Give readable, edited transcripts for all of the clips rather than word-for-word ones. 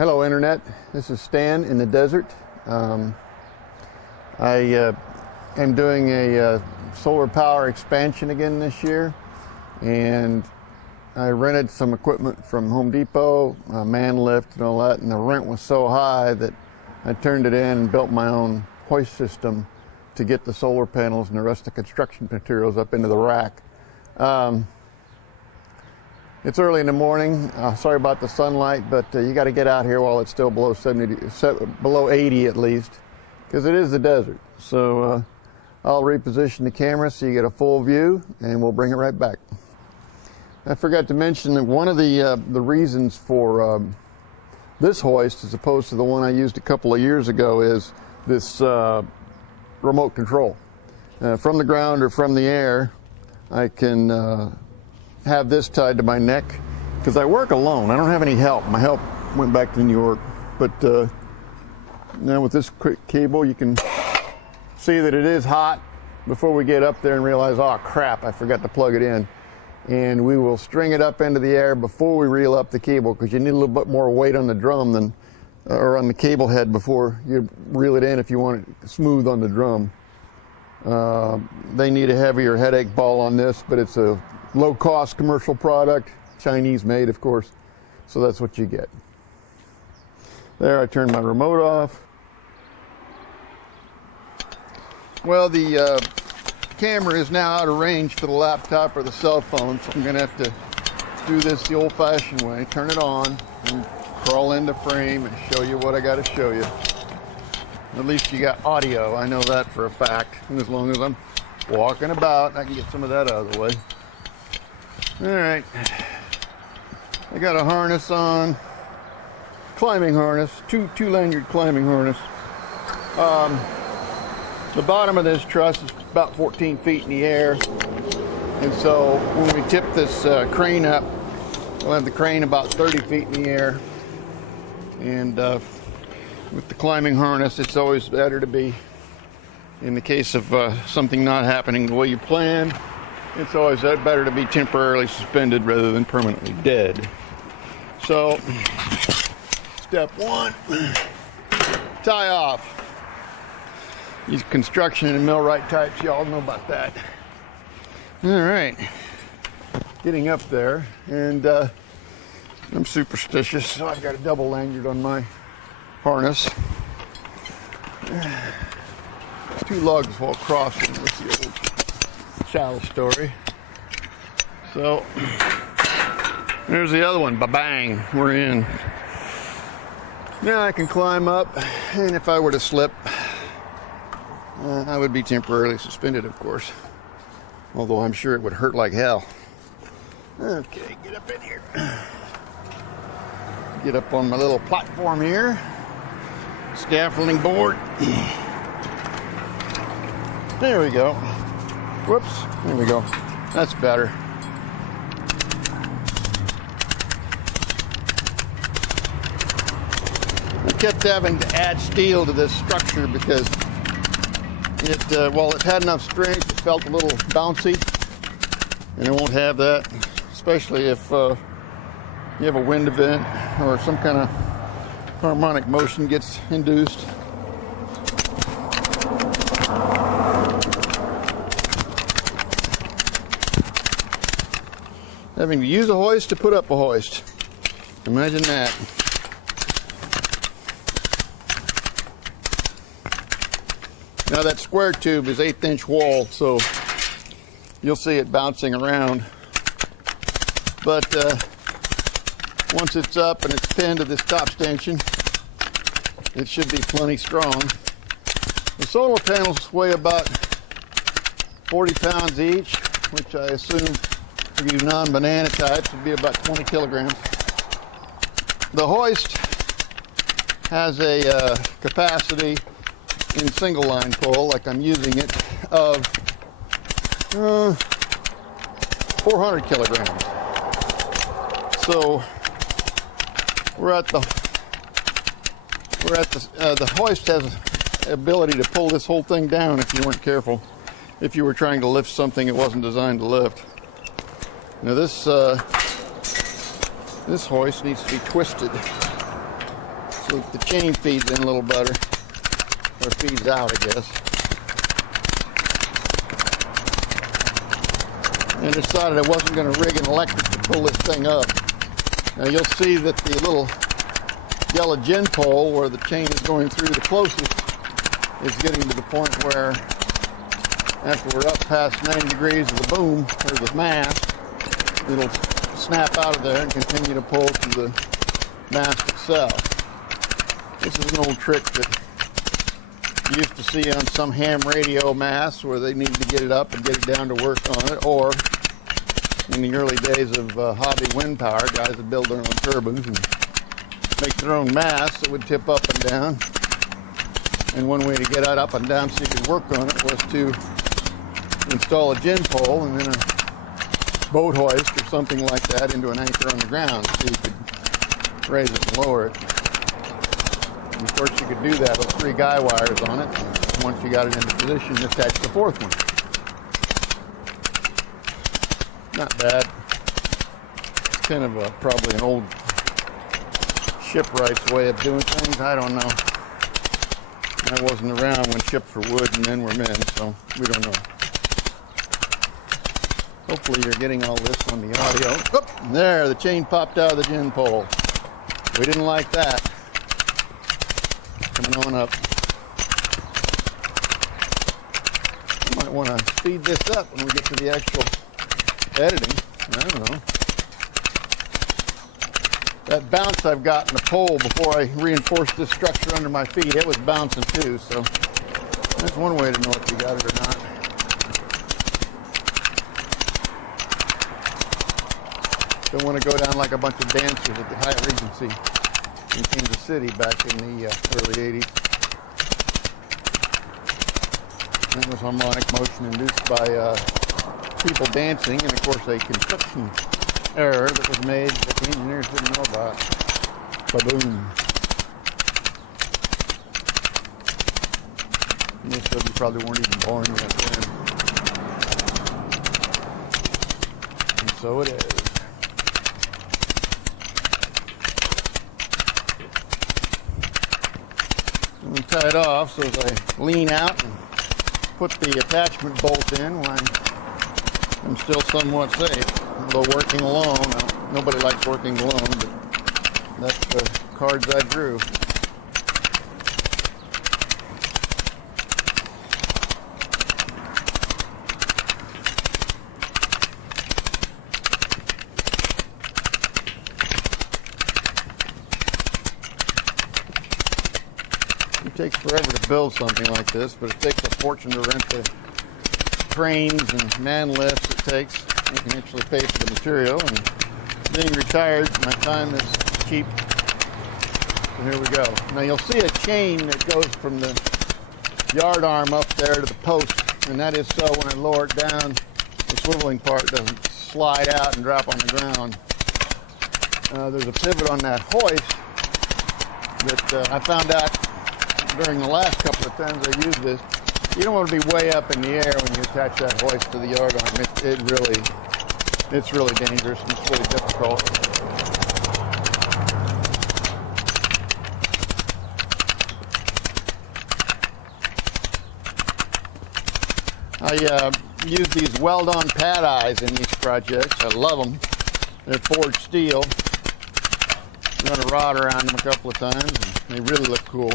Hello Internet, this is Stan in the desert. I am doing a solar power expansion again this year, and I rented some equipment from Home Depot, a man lift and all that, and the rent was so high that I turned it in and built my own hoist system to get the solar panels and the rest of the construction materials up into the rack. It's early in the morning. Sorry about the sunlight, but you got to get out here while it's still below 80 at least, because it is the desert. So I'll reposition the camera so you get a full view, and we'll bring it right back. I forgot to mention that one of the reasons for this hoist, as opposed to the one I used a couple of years ago, is this remote control. From the ground or from the air, I can have this tied to my neck, because I work alone. I don't have any help. My help went back to New York, but now with this quick cable you can see that it is hot before we get up there and realize, oh crap, I forgot to plug it in. And we will string it up into the air before we reel up the cable, because you need a little bit more weight on the drum than or on the cable head before you reel it in if you want it smooth on the drum. They need a heavier headache ball on this, but it's a low-cost commercial product, Chinese made, of course, so that's what you get. There, I turned my remote off. Well, the camera is now out of range for the laptop or the cell phone, so I'm going to have to do this the old-fashioned way. Turn it on and crawl into frame and show you what I got to show you. At least you got audio, I know that for a fact. And as long as I'm walking about, I can get some of that out of the way. All right, I got a harness on, climbing harness, two lanyard climbing harness. The bottom of this truss is about 14 feet in the air, and so when we tip this crane up, we'll have the crane about 30 feet in the air. And with the climbing harness, it's always better to be, in the case of something not happening the way you planned, it's always better to be temporarily suspended rather than permanently dead. So, step one, tie off. These construction and millwright types, y'all know about that. All right, getting up there, and I'm superstitious, so I've got a double lanyard on my harness. Two lugs while crossing with the old shallow story. So there's the other one. Ba-bang, we're in. Now I can climb up, and if I were to slip, I would be temporarily suspended, of course, although I'm sure it would hurt like hell. Okay, get up in here. Get up on my little platform here. Scaffolding board. There we go. Whoops, there we go. That's better. I kept having to add steel to this structure because it, while it had enough strength, it felt a little bouncy, and it won't have that, especially if you have a wind event or some kind of harmonic motion gets induced. Having to use a hoist to put up a hoist. Imagine that. Now that square tube is 1/8 inch wall, so you'll see it bouncing around. But once it's up and it's pinned to this top stanchion, it should be plenty strong. The solar panels weigh about 40 pounds each, which I assume for you non-banana types would be about 20 kilograms. The hoist has a capacity in single line pull, like I'm using it, of 400 kilograms. So the hoist has the ability to pull this whole thing down if you weren't careful, if you were trying to lift something it wasn't designed to lift. Now this hoist needs to be twisted The chain feeds in a little better, or feeds out, I guess. And decided I wasn't going to rig an electric to pull this thing up. Now you'll see that the little yellow gin pole where the chain is going through the closest is getting to the point where after we're up past 90 degrees of the boom, or the mast, it'll snap out of there and continue to pull to the mast itself. This is an old trick that you used to see on some ham radio masts where they needed to get it up and get it down to work on it, or in the early days of hobby wind power, guys would build their own turbines and make their own masts that would tip up and down. And one way to get it up and down so you could work on it was to install a gin pole and then a boat hoist or something like that into an anchor on the ground so you could raise it and lower it. And of course you could do that with 3 guy wires on it. And once you got it into position, attach the 4th one. Not bad. It's kind of probably an old shipwright's way of doing things. I don't know. I wasn't around when ships were wood and men were men, so we don't know. Hopefully you're getting all this on the audio. Oop, there, the chain popped out of the gin pole. We didn't like that. Coming on up. I might want to speed this up when we get to the actual editing. I don't know. That bounce I've got in the pole before I reinforced this structure under my feet, it was bouncing too, so that's one way to know if you got it or not. Don't want to go down like a bunch of dancers at the Hyatt Regency in Kansas City back in the early 80s. That was harmonic motion induced by people dancing, and of course a construction error that was made that the engineers didn't know about. Ba-boom. Most of you probably weren't even born yet then. And so it is. I'm going to tie it off so as I lean out and put the attachment bolt in while I'm still somewhat safe. Although working alone, nobody likes working alone, but that's the cards I drew. It takes forever to build something like this, but it takes a fortune to rent the cranes and man lifts it takes. You can actually pay for the material, and being retired, my time is cheap. So here we go. Now you'll see a chain that goes from the yard arm up there to the post, and that is so when I lower it down, the swiveling part doesn't slide out and drop on the ground. There's a pivot on that hoist that I found out during the last couple of times I used this. You don't want to be way up in the air when you attach that hoist to the yard arm. It's really dangerous and it's really difficult. I use these weld-on pad eyes in these projects. I love them. They're forged steel. Run a rod around them a couple of times, and they really look cool.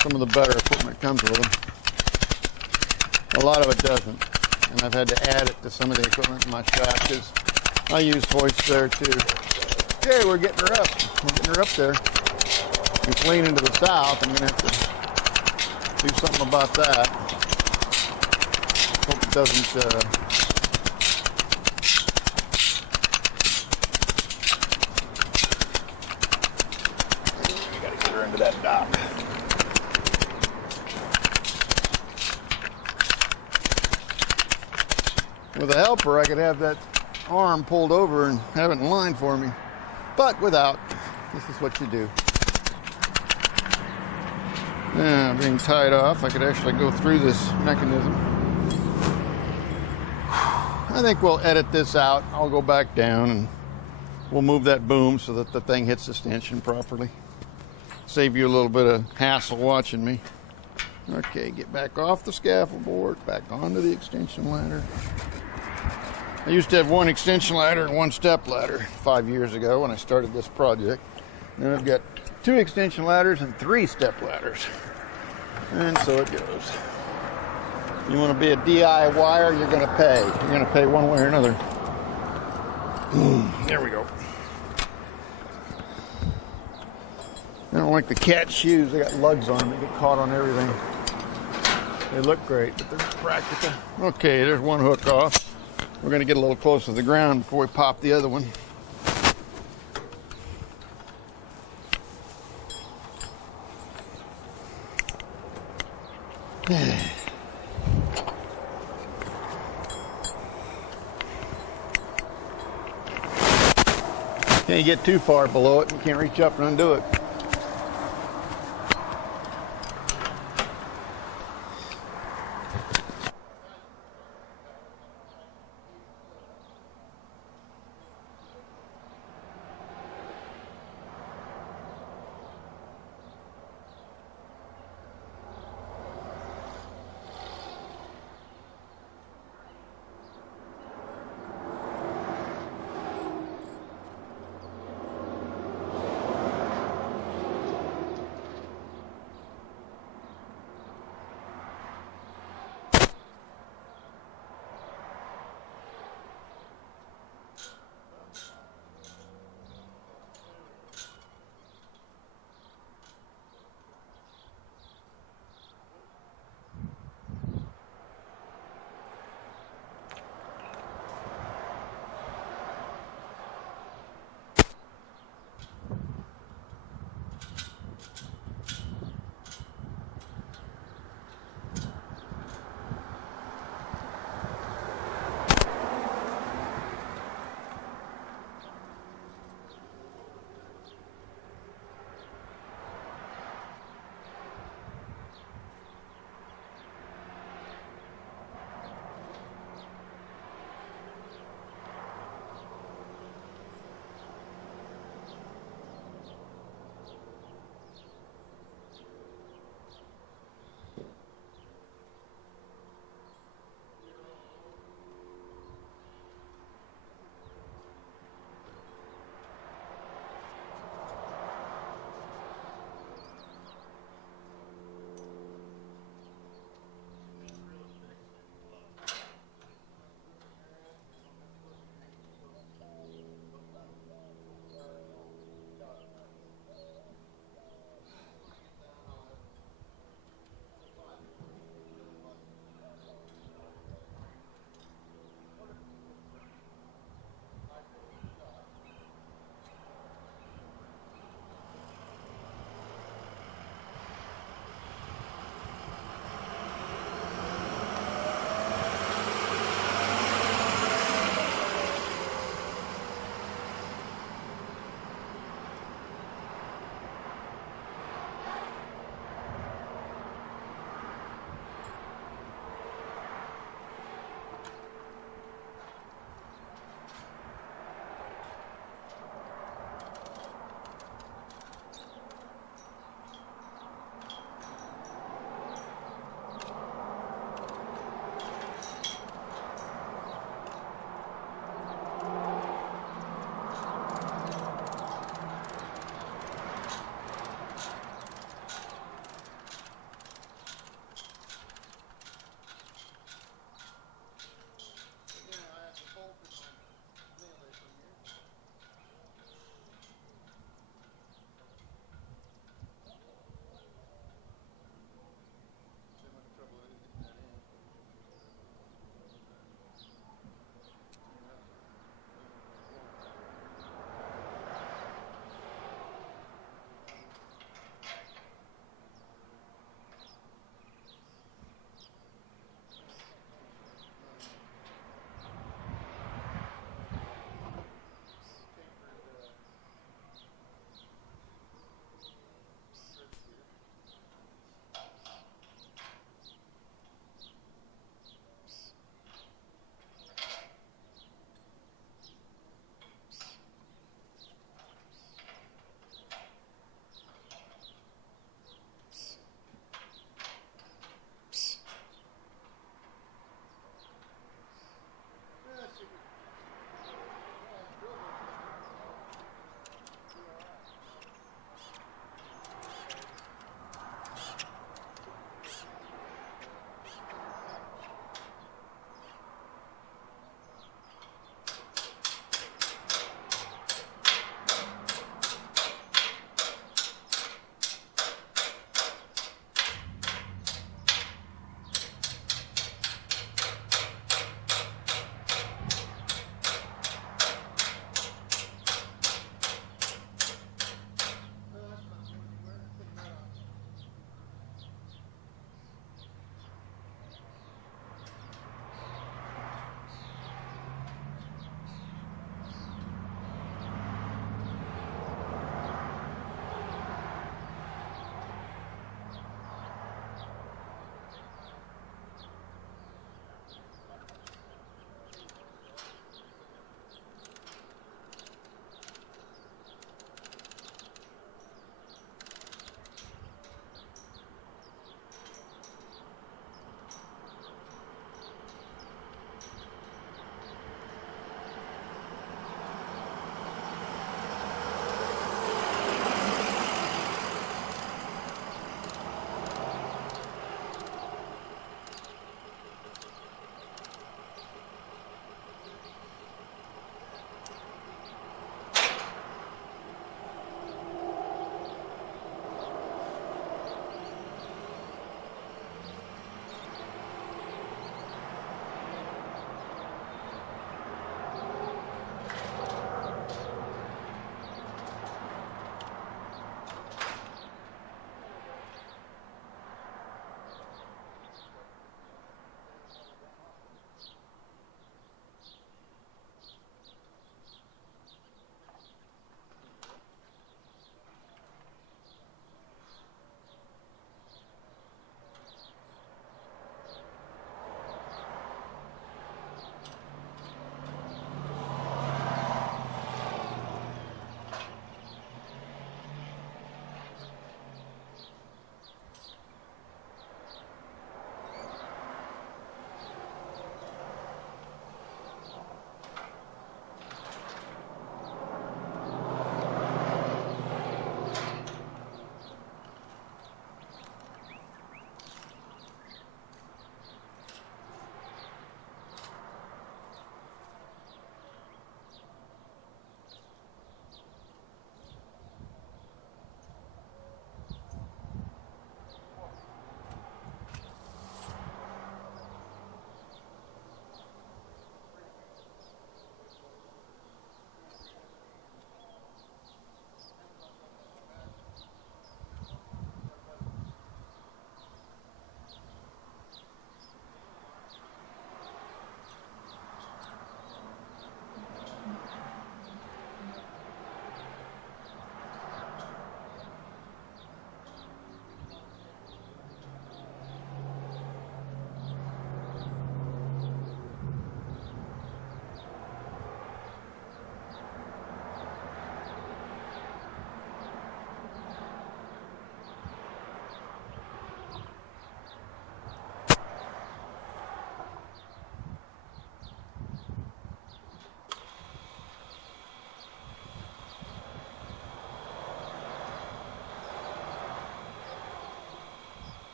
Some of the better equipment comes with them. A lot of it doesn't, and I've had to add it to some of the equipment in my shop because I use hoists there too. Okay, we're getting her up. We're getting her up there. It's leaning to the south. I'm going to have to do something about that. Hope it doesn't we got to get her into that dock. With a helper, I could have that arm pulled over and have it in line for me. But without, this is what you do. Now, being tied off, I could actually go through this mechanism. I think we'll edit this out. I'll go back down and We'll move that boom so that the thing hits the stanchion properly. Save you a little bit of hassle watching me. Okay, get back off the scaffold board, back onto the extension ladder. I used to have one extension ladder and one step ladder 5 years ago when I started this project. Now I've got 2 extension ladders and 3 step ladders. And so it goes. You want to be a DIYer, you're going to pay. You're going to pay one way or another. There we go. I don't like the cat shoes. They got lugs on them. They get caught on everything. They look great, but they're practical. Okay, there's one hook off. We're going to get a little closer to the ground before we pop the other one. Can't get too far below it. You can't reach up and undo it.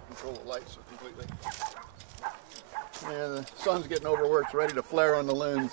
control the lights completely. Yeah, the sun's getting over where it's ready to flare on the loons.